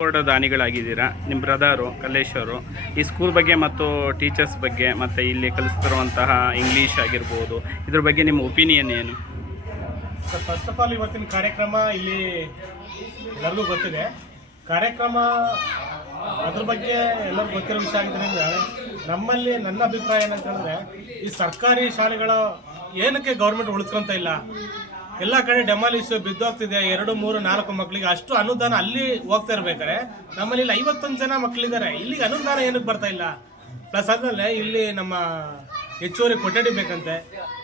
Board ದಾನಿಗಳಾಗಿದ್ದೀರಾ. ನಿಮ್ಮ brother Kallesh ಅವರು ಈ ಸ್ಕೂಲ್ ಬಗ್ಗೆ ಮತ್ತು ಟೀಚರ್ಸ್ ಬಗ್ಗೆ ಮತ್ತು ಇಲ್ಲಿ ಕಲಿಸ್ತಿರುವಂತಹ ಇಂಗ್ಲೀಷ್ ಆಗಿರ್ಬೋದು, ಇದ್ರ ಬಗ್ಗೆ ನಿಮ್ಮ ಒಪಿನಿಯನ್ ಏನು? ಸರ್, ಫಸ್ಟ್ ಆಫ್ ಆಲ್ ಇವತ್ತಿನ ಕಾರ್ಯಕ್ರಮ ಇಲ್ಲಿ ಎಲ್ಲರಿಗೂ ಗೊತ್ತಿದೆ. ಕಾರ್ಯಕ್ರಮ ಅದ್ರ ಬಗ್ಗೆ ಎಲ್ಲರಿಗೂ ಗೊತ್ತಿರೋ ವಿಷಯ ಆಗಿದ್ದರಿಂದ ನಮ್ಮಲ್ಲಿ ನನ್ನ ಅಭಿಪ್ರಾಯ ಏನಂತ ಹೇಳಿದ್ರೆ, ಈ ಸರ್ಕಾರಿ ಶಾಲೆಗಳ ಏನಕ್ಕೆ ಗೌರ್ಮೆಂಟ್ ಉಳಿಸ್ಕೊಂತ ಇಲ್ಲ? ಎಲ್ಲ ಕಡೆ ಡೆಮಾಲಿಶ್ ಬಿದ್ದೋಗ್ತಿದೆ. 2, 3, 4 ಮಕ್ಕಳಿಗೆ ಅಷ್ಟು ಅನುದಾನ ಅಲ್ಲಿ ಹೋಗ್ತಾ ಇರ್ಬೇಕಾರೆ ನಮ್ಮಲ್ಲಿ ಇಲ್ಲಿ 51 ಜನ ಮಕ್ಕಳಿದ್ದಾರೆ. ಇಲ್ಲಿಗೆ ಅನುದಾನ ಏನಕ್ಕೆ ಬರ್ತಾ ಇಲ್ಲ? ಪ್ಲಸ್ ಆದ್ಮೇಲೆ ಇಲ್ಲಿ ನಮ್ಮ ಹೆಚ್ಚುವರಿ ಕೊಠಡಿ ಬೇಕಂತೆ.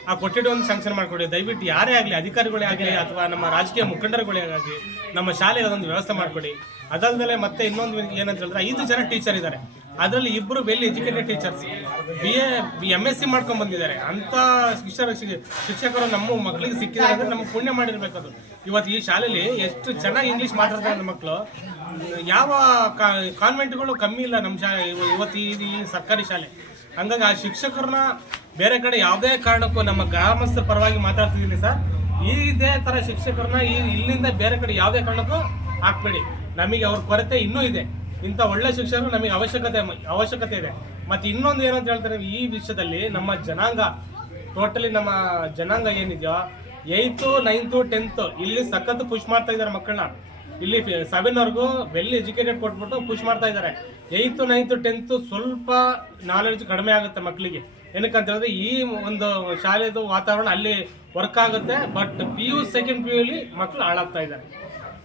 ಆ ಕೊಠಡಿ ಒಂದು ಸ್ಯಾಂಕ್ಷನ್ ಮಾಡಿಕೊಡಿ ದಯವಿಟ್ಟು. ಯಾರೇ ಆಗಲಿ, ಅಧಿಕಾರಿಗಳೇ ಆಗಲಿ ಅಥವಾ ನಮ್ಮ ರಾಜಕೀಯ ಮುಖಂಡರುಗಳೇ ಆಗಲಿ, ನಮ್ಮ ಶಾಲೆಗೆ ಅದೊಂದು ವ್ಯವಸ್ಥೆ ಮಾಡಿಕೊಡಿ. ಅದಾದ್ಮೇಲೆ ಮತ್ತೆ ಇನ್ನೊಂದು ಏನಂತ ಹೇಳಿದ್ರೆ 5 ಜನ ಟೀಚರ್ ಇದ್ದಾರೆ. ಅದರಲ್ಲಿ 2 ವೆಲ್ ಎಜುಕೇಟೆಡ್ ಟೀಚರ್ಸ್, MSc ಮಾಡ್ಕೊಂಡು ಬಂದಿದ್ದಾರೆ. ಅಂಥ ಶಿಕ್ಷಕರು ನಮ್ಮ ಮಕ್ಕಳಿಗೆ ಸಿಕ್ಕಿದ್ದಾರೆ ಅಂದರೆ ನಮ್ಗೆ ಪುಣ್ಯ ಮಾಡಿರ್ಬೇಕದು. ಇವತ್ತು ಈ ಶಾಲೆಯಲ್ಲಿ ಎಷ್ಟು ಚೆನ್ನಾಗಿ ಇಂಗ್ಲೀಷ್ ಮಾತಾಡ್ತಾರೆ ಮಕ್ಕಳು. ಯಾವ ಕಾನ್ವೆಂಟ್ಗಳು ಕಮ್ಮಿ ಇಲ್ಲ ನಮ್ಮ ಇವತ್ತು ಈ ಸರ್ಕಾರಿ ಶಾಲೆ. ಹಂಗಾಗಿ ಆ ಶಿಕ್ಷಕರನ್ನ ಬೇರೆ ಕಡೆ ಯಾವುದೇ ಕಾರಣಕ್ಕೂ ನಮ್ಮ ಗ್ರಾಮಸ್ಥರ ಪರವಾಗಿ ಮಾತಾಡ್ತಿದ್ದೀನಿ ಸರ್. ಇದೇ ಥರ ಶಿಕ್ಷಕರನ್ನ ಇಲ್ಲಿಂದ ಬೇರೆ ಕಡೆ ಯಾವುದೇ ಕಾರಣಕ್ಕೂ ಹಾಕ್ಬೇಡಿ. ನಮಗೆ ಅವ್ರ ಕೊರತೆ ಇನ್ನೂ ಇದೆ. ಇಂಥ ಒಳ್ಳೆ ಶಿಕ್ಷಕರು ನಮಗೆ ಅವಶ್ಯಕತೆ ಇದೆ. ಮತ್ತು ಇನ್ನೊಂದು ಏನಂತ ಹೇಳ್ತಾರೆ, ಈ ವಿಷಯದಲ್ಲಿ ನಮ್ಮ ಜನಾಂಗ ಟೋಟಲಿ ನಮ್ಮ ಜನಾಂಗ ಏನಿದೆಯೋ 8th, 9th, 10th ಇಲ್ಲಿ ಸಖತ್ ಪುಷ್ ಮಾಡ್ತಾ ಇದ್ದಾರೆ ಮಕ್ಕಳನ್ನ. ಇಲ್ಲಿ 7ವರೆಗೂ ವೆಲ್ ಎಜುಕೇಟೆಡ್ ಕೊಟ್ಬಿಟ್ಟು ಪುಷ್ ಮಾಡ್ತಾ ಇದ್ದಾರೆ. 8th, 9th, 10th ಸ್ವಲ್ಪ ನಾಲೆಡ್ಜ್ ಕಡಿಮೆ ಆಗುತ್ತೆ ಮಕ್ಕಳಿಗೆ. ಏನಕ್ಕಂತ ಹೇಳಿದ್ರೆ ಈ ಒಂದು ಶಾಲೆದು ವಾತಾವರಣ ಅಲ್ಲಿ ವರ್ಕ್ ಆಗುತ್ತೆ. ಬಟ್ PU ಸೆಕೆಂಡ್ PUಲಿ ಮಕ್ಕಳು ಹಾಳಾಗ್ತಾ ಇದ್ದಾರೆ.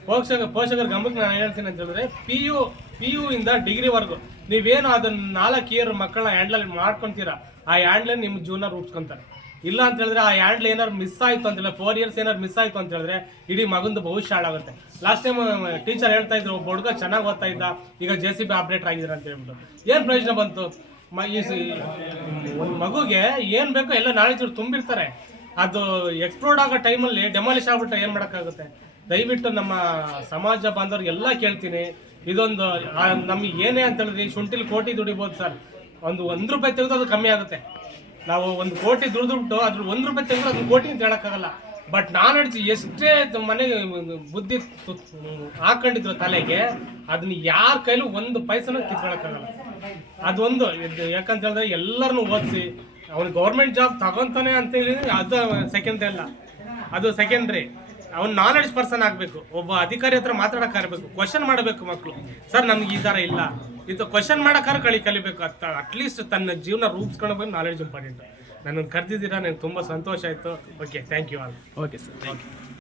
ಪೋಷಕರ ಗಮನಕ್ಕೆ ನಾನು ಹೇಳ್ತೀನಿ ಅಂತ ಹೇಳಿದ್ರೆ, PU ಇಂದ ಡಿಗ್ರಿವರೆಗೂ ನೀವೇನು ಅದನ್ನ 4 ಇಯರ್ ಮಕ್ಕಳನ್ನ ಹ್ಯಾಂಡಲ್ ಮಾಡ್ಕೊತೀರಾ, ಆ ಹ್ಯಾಂಡ್ಲನ್ ನಿಮ್ಮ ಜೀವನ ರೂಪಿಸ್ಕೊಂತಾರೆ. ಇಲ್ಲ ಅಂತ ಹೇಳಿದ್ರೆ ಆ ಹ್ಯಾಂಡ್ಲ್ ಏನಾರು ಮಿಸ್ ಆಯಿತು ಅಂತೇಳಿ 4 ಇಯರ್ಸ್ ಏನಾರು ಮಿಸ್ ಆಯಿತು ಅಂತ ಹೇಳಿದ್ರೆ ಇಡೀ ಮಗಂದು ಭವಿಷ್ಯ ಹಾಳಾಗುತ್ತೆ. ಲಾಸ್ಟ್ ಟೈಮ್ ಟೀಚರ್ ಹೇಳ್ತಾ ಇದ್ರು, ಒಬ್ಬ ಹುಡುಗ ಚೆನ್ನಾಗಿ ಓದ್ತಾ ಇದ್ದ, ಈಗ JCB ಆಪ್ರೇಟರ್ ಆಗಿದ್ದಾರೆ ಅಂತ ಹೇಳ್ಬಿಟ್ಟು. ಏನು ಪ್ರಯೋಜನ ಬಂತು? ಒಂದು ಮಗುಗೆ ಏನು ಬೇಕೋ ಎಲ್ಲ ನಾಲೆಜ್ ತುಂಬಿರ್ತಾರೆ. ಅದು ಎಕ್ಸ್ಪ್ಲೋರ್ಡ್ ಆಗೋ ಟೈಮಲ್ಲಿ ಡೆಮಾಲಿಶ್ ಆಗ್ಬಿಟ್ಟು ಏನು ಮಾಡೋಕ್ಕಾಗುತ್ತೆ? ದಯವಿಟ್ಟು ನಮ್ಮ ಸಮಾಜ ಬಾಂಧವ್ರಿಗೆಲ್ಲ ಕೇಳ್ತೀನಿ, ಇದೊಂದು ನಮಗೆ ಏನೇ ಅಂತ ಹೇಳಿದ್ರೆ ಶುಂಠಿಲಿ ಕೋಟಿ ದುಡಿಬೋದು ಸರ್. ಒಂದು ರೂಪಾಯಿ ತೆಗೆದು ಅದು ಕಮ್ಮಿ ಆಗುತ್ತೆ. ನಾವು 1 ಕೋಟಿ ದುಡಿದ್ಬಿಟ್ಟು ಅದ್ರ 1 ರೂಪಾಯಿ ತೆಗೆದ್ರೆ ಅದನ್ನ ಕೋಟಿ ಅಂತ ಹೇಳೋಕ್ಕಾಗಲ್ಲ. ಬಟ್ ನಾಲೆಡ್ಜ್ ಎಷ್ಟೇ ಮನೆಗೆ ಬುದ್ಧಿ ಹಾಕೊಂಡಿದ್ರು ತಲೆಗೆ, ಅದನ್ನ ಯಾರ ಕೈಲೂ 1 ಪೈಸನ ಕಿತ್ಕೊಳ್ಳೋಕ್ಕಾಗಲ್ಲ. ಅದೊಂದು ಯಾಕಂತ ಹೇಳಿದ್ರೆ ಎಲ್ಲರನ್ನೂ ಓದಿಸಿ ಅವ್ನು ಗೌರ್ಮೆಂಟ್ ಜಾಬ್ ತಗೊಂತಾನೆ ಅಂತ ಹೇಳಿ ಅದು ಸೆಕೆಂಡ್ ಅಲ್ಲ, ಅದು ಸೆಕೆಂಡ್ರಿ. ಅವ್ನು ನಾಲೆಡ್ಜ್ ಪರ್ಸನ್ ಆಗಬೇಕು. ಒಬ್ಬ ಅಧಿಕಾರಿ ಹತ್ರ ಮಾತಾಡೋಕ್ಕಾಗಬೇಕು, ಕ್ವಶನ್ ಮಾಡಬೇಕು ಮಕ್ಕಳು. ಸರ್ ನಮ್ಗೆ ಈ ಥರ ಇಲ್ಲ, ಇದು ಕ್ವಶನ್ ಮಾಡೋಕ್ಕಾದ್ರೆ ಕಲಿಬೇಕು. ಅಟ್ಲೀಸ್ಟ್ ತನ್ನ ಜೀವನ ರೂಪಿಸ್ಕೊಂಡು ನಾಲೆಡ್ಜ್ ಇಂಪಾರ್ಟೆಂಟ್. ನನ್ನನ್ನು ಕರೆದಿದ್ದೀರಾ, ನನಗೆ ತುಂಬ ಸಂತೋಷ ಆಯಿತು. Okay, thank you all. Okay sir, thank you.